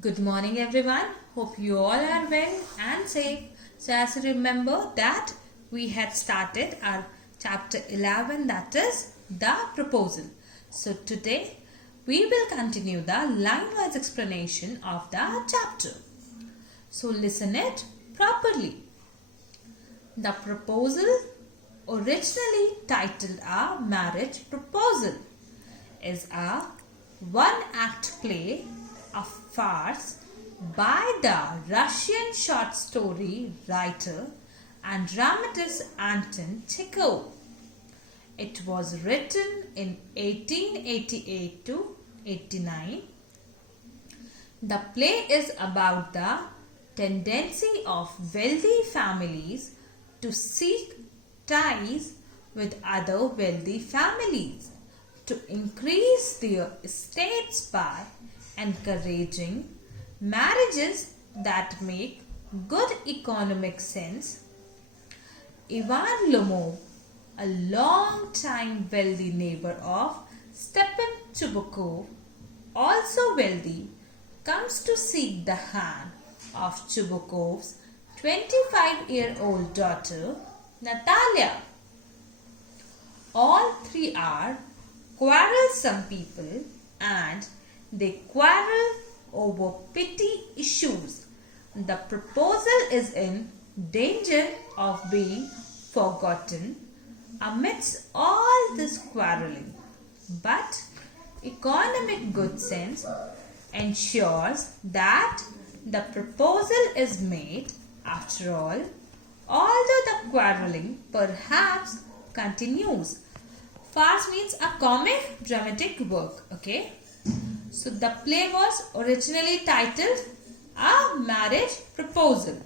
Good morning everyone. Hope you all are well and safe. So as you remember that we had started our chapter 11, that is the proposal. So today we will continue the line-wise explanation of the chapter. So listen it properly. The proposal, originally titled a marriage proposal, is a one-act play, a farce by the Russian short story writer and dramatist Anton Chekhov. It was written in 1888 to 89. The play is about the tendency of wealthy families to seek ties with other wealthy families to increase their estates by encouraging marriages that make good economic sense. Ivan Lomov, a long-time wealthy neighbor of Stepan Chubukov, also wealthy, comes to seek the hand of Chubukov's 25-year-old daughter, Natalia. All three are quarrelsome people and they quarrel over petty issues. The proposal is in danger of being forgotten amidst all this quarreling. But economic good sense ensures that the proposal is made. After all, although the quarreling perhaps continues. Farce means a comic dramatic work. Okay. So the play was originally titled A Marriage Proposal,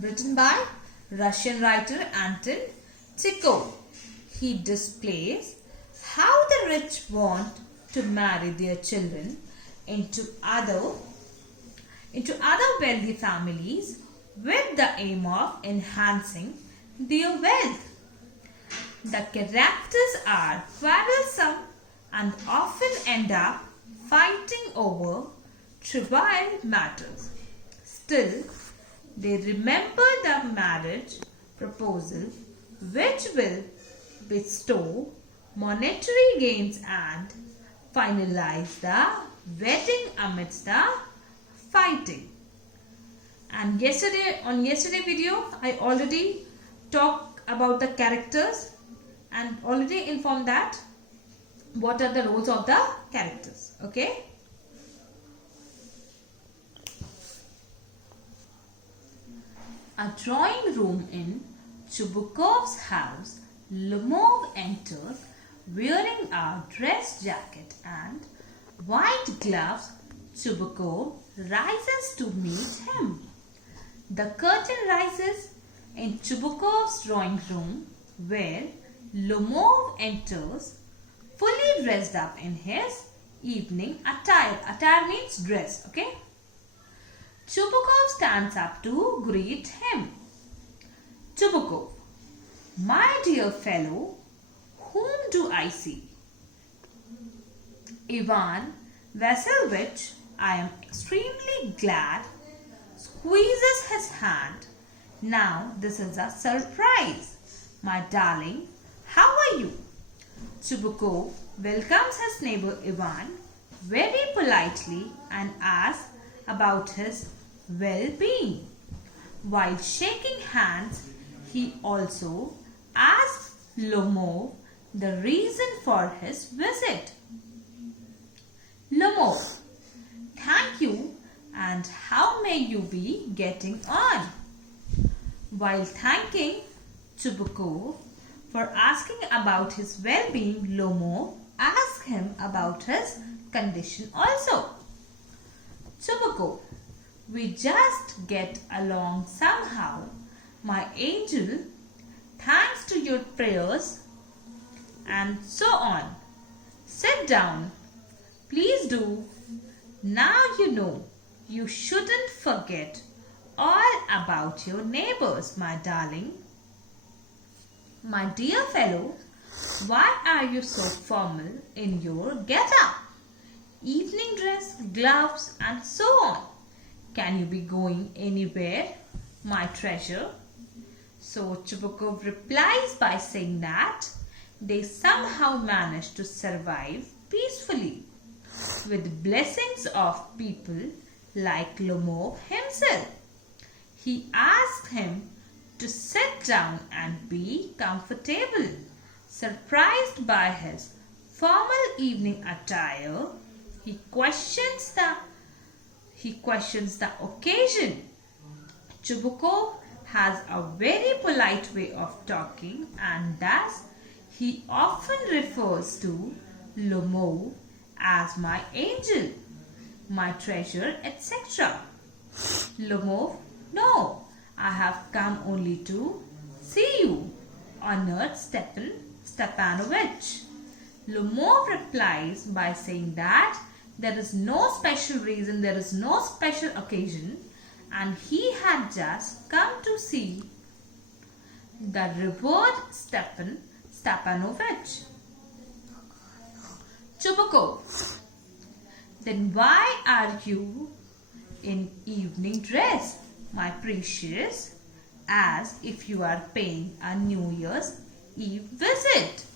written by Russian writer Anton Chekhov. He displays how the rich want to marry their children into other wealthy families with the aim of enhancing their wealth. The characters are quarrelsome and often end up fighting over trivial matters. Still, they remember the marriage proposal, which will bestow monetary gains and finalize the wedding amidst the fighting. And on yesterday video, I already talked about the characters and already informed that what are the roles of the characters. Okay. A drawing room in Chubukov's house, Lomov enters wearing a dress jacket and white gloves. Chubukov rises to meet him. The curtain rises in Chubukov's drawing room where Lomov enters fully dressed up in his evening attire. Attire means dress. Okay. Chubukov stands up to greet him. Chubukov, my dear fellow, whom do I see? Ivan Vasilievich, I am extremely glad, squeezes his hand. Now this is a surprise. My darling, how are you? Chubukov welcomes his neighbor Ivan very politely and asks about his well-being. While shaking hands, he also asks Lomov the reason for his visit. Lomov, thank you, and how may you be getting on? While thanking Chubukov for asking about his well-being, Lomov asks him about his condition also. Chubukov, we just get along somehow, my angel, thanks to your prayers, and so on. Sit down. Please do. Now you know you shouldn't forget all about your neighbors, my darling. My dear fellow, why are you so formal in your get-up? evening dress, gloves, and so on. Can you be going anywhere, my treasure? So Chubukov replies by saying that they somehow managed to survive peacefully with blessings of people like Lomov himself. He asked him to sit down and be comfortable. Surprised by his formal evening attire, he questions the occasion. Chubukov has a very polite way of talking, and thus he often refers to Lomov as my angel, my treasure, etc. Lomov, no, I have come only to see you, honored Stepanovich. Lomov replies by saying that there is no special reason, there is no special occasion, and he had just come to see the revered Stepanovich. Chubukov, then why are you in evening dress, my precious, as if you are paying a New Year's Eve visit?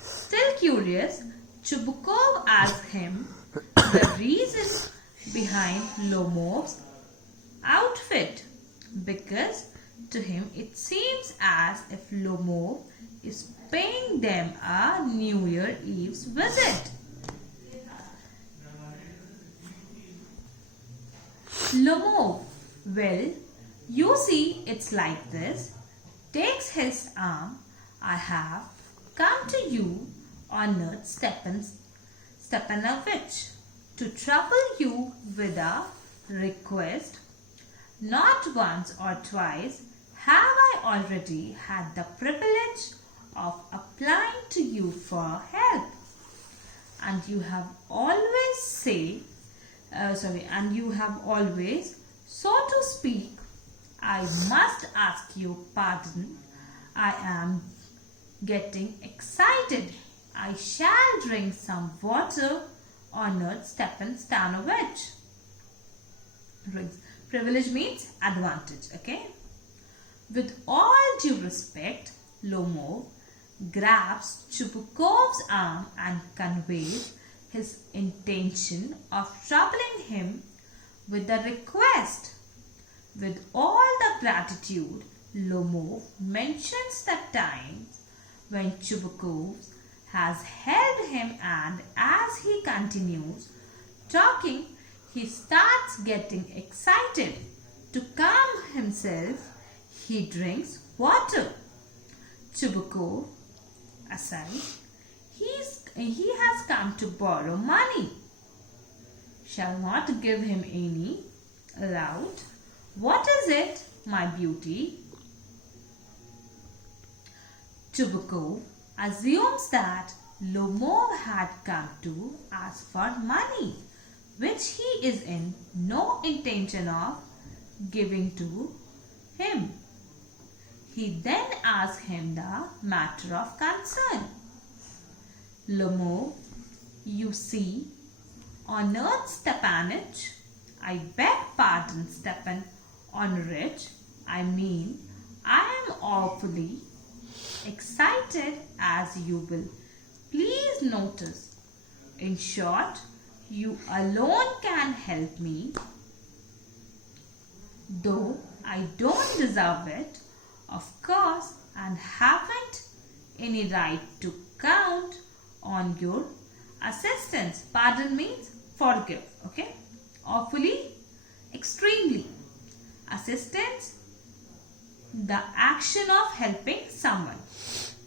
Still curious, Chubukov asked him the reason behind Lomov's outfit, because to him it seems as if Lomov is paying them a New Year Eve's visit. Lomov, well, you see, it's like this. Takes his arm. I have come to you, honored Stepanovich, to trouble you with a request. Not once or twice have I already had the privilege of applying to you for help, and you have always so to speak, I must ask you pardon. I am getting excited. I shall drink some water, honored Stepan Stanovich. Privilege means advantage, okay? With all due respect, Lomov grabs Chubukov's arm and conveys his intention of troubling him with the request. With all the gratitude, Lomov mentions the times when Chubukov has held him, and as he continues talking, he starts getting excited. To calm himself, he drinks water. Chubukov, aside, he has come to borrow money. Shall not give him any. Aloud, what is it, my beauty? Chubukov assumes that Lomov had come to ask for money, which he is in no intention of giving to him. He then asks him the matter of concern. Lomov, you see, honored Stepanich, I beg pardon, Stepan Honorich, I mean, I am awfully excited, as you will please notice. In short, you alone can help me, though I don't deserve it, of course, and haven't any right to count on your assistance. Pardon means forgive, okay? Awfully, extremely. Assistance, the action of helping someone.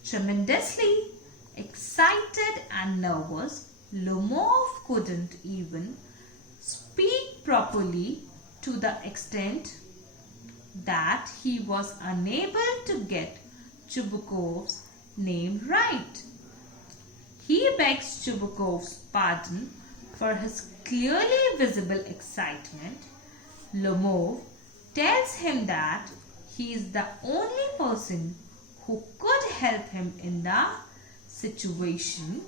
Tremendously excited and nervous, Lomov couldn't even speak properly, to the extent that he was unable to get Chubukov's name right. He begs Chubukov's pardon for his clearly visible excitement. Lomov tells him that he is the only person who could help him in the situation,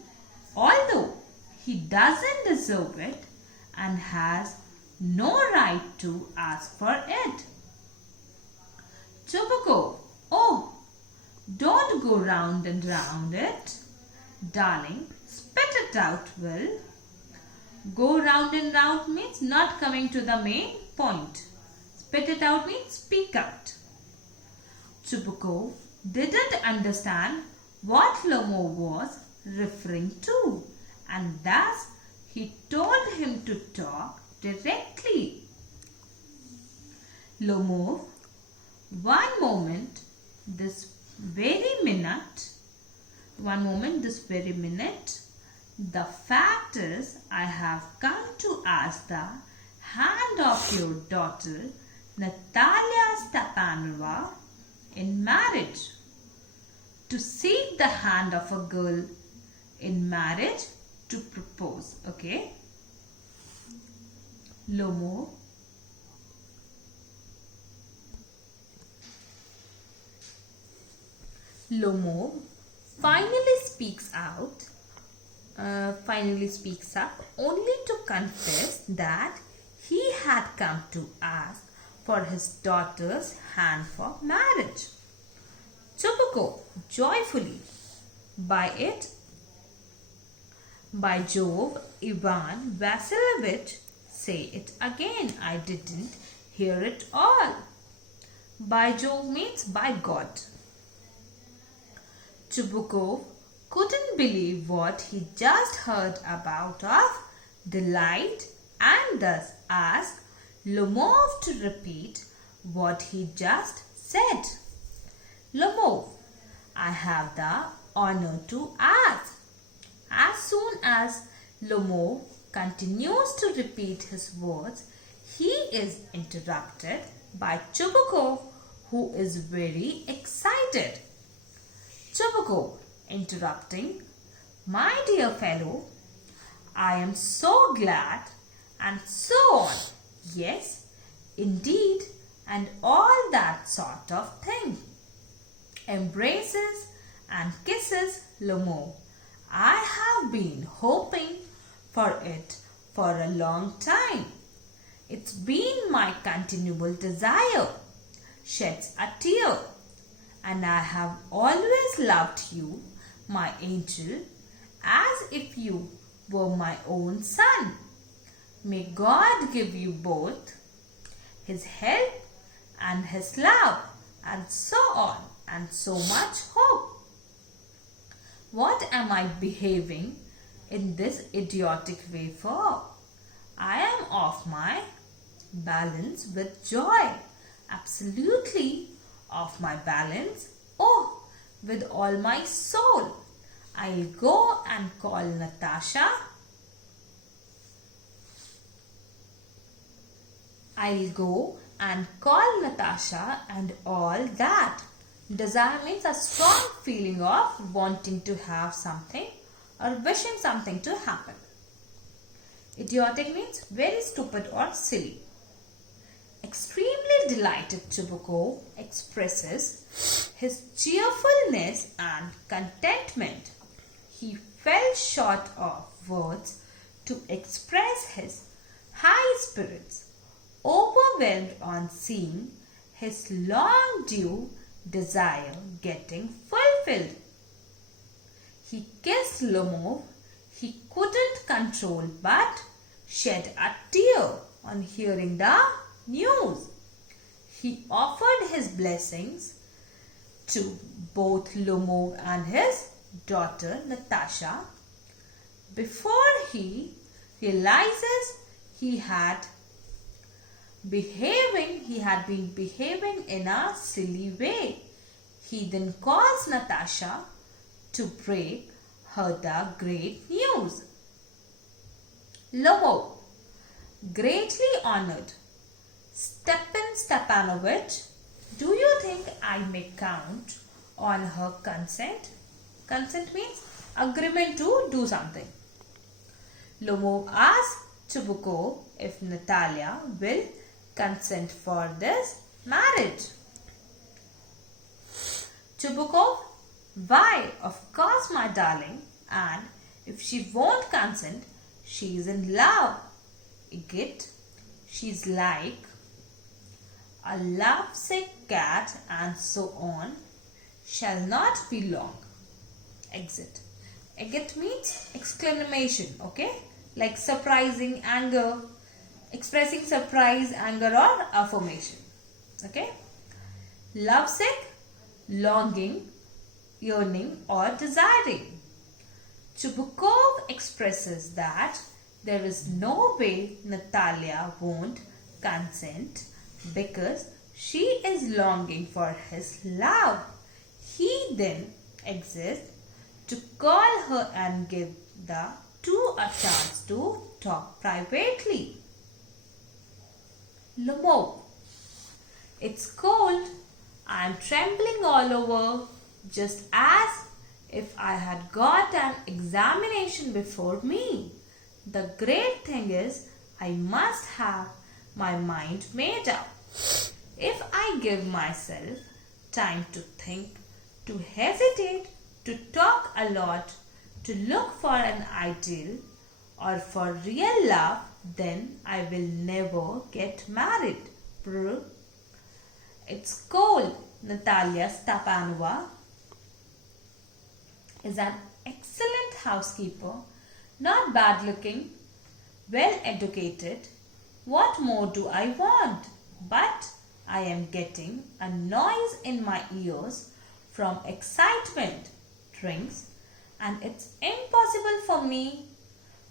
although he doesn't deserve it and has no right to ask for it. Chubbuko, oh, don't go round and round it. Darling, spit it out, Will. Go round and round means not coming to the main point. Spit it out means speak out. Chubbuko didn't understand what Lomo was referring to, and thus he told him to talk directly. Lomo, one moment this very minute, the fact is I have come to ask the hand of your daughter Natalia Stepanova in marriage. To seek the hand of a girl in marriage to propose. Okay. Lomo finally speaks up only to confess that he had come to ask for his daughter's hand for marriage. Chubbuko joyfully, by Jove, Ivan Vasilievich, say it again, I didn't hear it all. By Jove means by God. Chubbuko couldn't believe what he just heard out of delight and thus asked Lomov to repeat what he just said. Lomov, I have the honor to ask. As soon as Lomov continues to repeat his words, he is interrupted by Chubbuko, who is very excited. Chubbuko interrupting, my dear fellow, I am so glad, and so on. Yes, indeed, and all that sort of thing. Embraces and kisses Lomo. I have been hoping for it for a long time. It's been my continual desire. Sheds a tear. And I have always loved you, my angel, as if you were my own son. May God give you both His help and His love, and so on, and so much hope. What am I behaving in this idiotic way for? I am off my balance with joy, absolutely off my balance, oh, with all my soul. I'll go and call Natasha. And all that. Desire means a strong feeling of wanting to have something or wishing something to happen. Idiotic means very stupid or silly. Extremely delighted, Chubbuko expresses his cheerfulness and contentment. He fell short of words to express his high spirits, overwhelmed on seeing his long due desire getting fulfilled. He kissed Lomov. He couldn't control but shed a tear on hearing the news. He offered his blessings to both Lomov and his daughter Natasha before he realizes he had been behaving in a silly way. He then calls Natasha to break her the great news. Lomov, greatly honored Stepan Stepanovich, do you think I may count on her consent? Consent means agreement to do something. Lomov asks Chubbuko if Natalia will consent for this marriage. Chubbuko, why, of course, my darling, and if she won't consent, she's in love. Get, she's like a lovesick cat, and so on, shall not be long. Exit. Exit means exclamation, okay? Like surprising, anger, expressing surprise, anger or affirmation, okay? Lovesick, longing, yearning or desiring. Chubukov expresses that there is no way Natalia won't consent because she is longing for his love. He then exists to call her and give the two a chance to talk privately. Lumov. It's cold. I am trembling all over, just as if I had got an examination before me. The great thing is, I must have my mind made up. If I give myself time to think, to hesitate, to talk a lot, to look for an ideal or for real love, then I will never get married. It's cold. Natalia Stepanova is an excellent housekeeper, not bad looking, well educated. What more do I want? But I am getting a noise in my ears from excitement, drinks, and it's impossible for me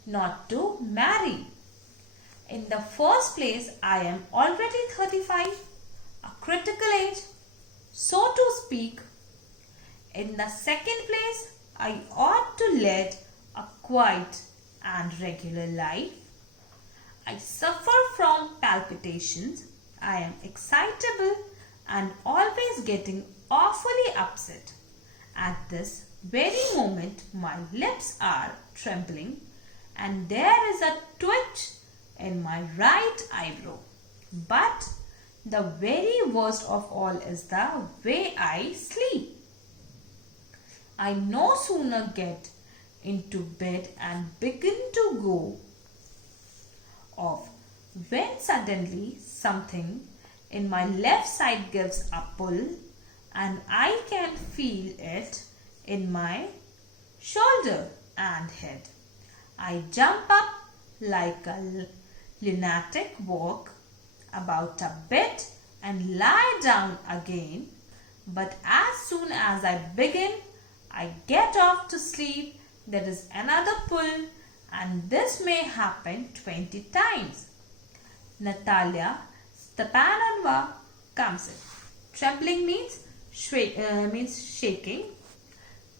not to marry. In the first place, I am already 35, a critical age, so to speak. In the second place, I ought to lead a quiet and regular life. I suffer from palpitations. I am excitable and always getting awfully upset. At this very moment, my lips are trembling and there is a twitch in my right eyebrow. But the very worst of all is the way I sleep. I no sooner get into bed and begin to go off when suddenly something in my left side gives a pull and I can feel it in my shoulder and head. I jump up like a lunatic, walk about a bit and lie down again, but as soon as I begin, I get off to sleep. There is another pull, and this may happen 20 times. Natalia Stepanova comes in. Trembling means shaking,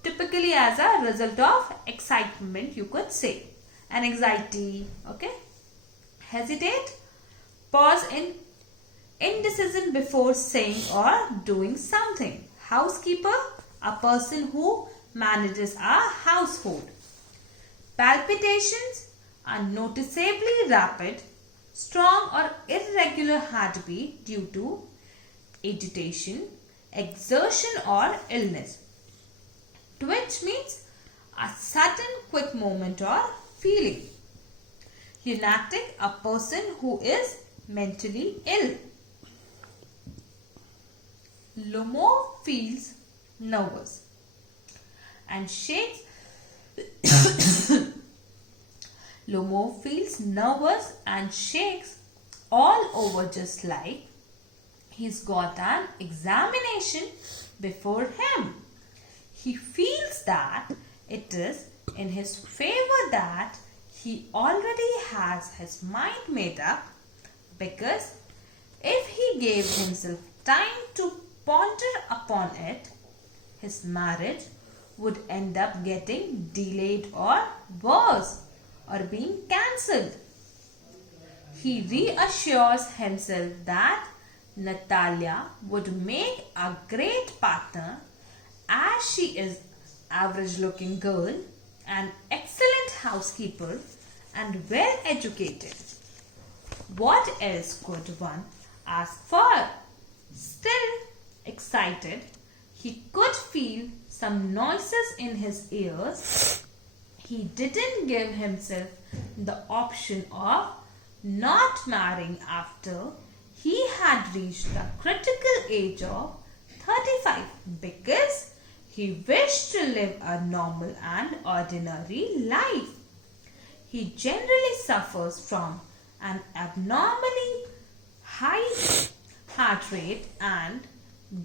typically as a result of excitement, you could say, and anxiety. Okay. Hesitate, pause in indecision before saying or doing something. Housekeeper, a person who manages a household. Palpitations are noticeably rapid, strong or irregular heartbeat due to agitation, exertion or illness. Twitch means a sudden quick movement or feeling. Lunatic, a person who is mentally ill. Lomo feels nervous and shakes. Lomo feels nervous and shakes all over, just like he's got an examination before him. He feels that it is in his favor that he already has his mind made up, because if he gave himself time to ponder upon it, his marriage would end up getting delayed or worse, or being cancelled. He reassures himself that Natalia would make a great partner, as she is average looking girl, an excellent housekeeper and well educated. What else could one ask for? Still excited, he could feel some noises in his ears. He didn't give himself the option of not marrying after he had reached the critical age of 35 because he wished to live a normal and ordinary life. He generally suffers from an abnormally high heart rate and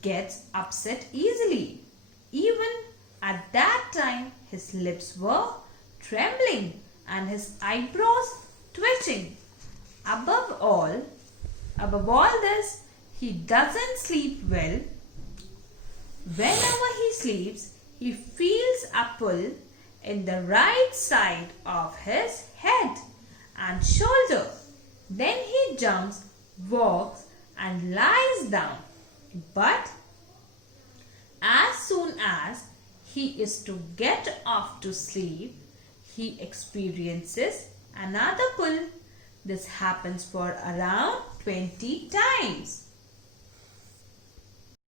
gets upset easily. Even at that time, his lips were trembling and his eyebrows twitching. Above all this, he doesn't sleep well. Whenever he sleeps, he feels a pull in the right side of his head and shoulder. Then he jumps, walks and lies down. But as soon as he is to get off to sleep, he experiences another pull. This happens for around 20 times.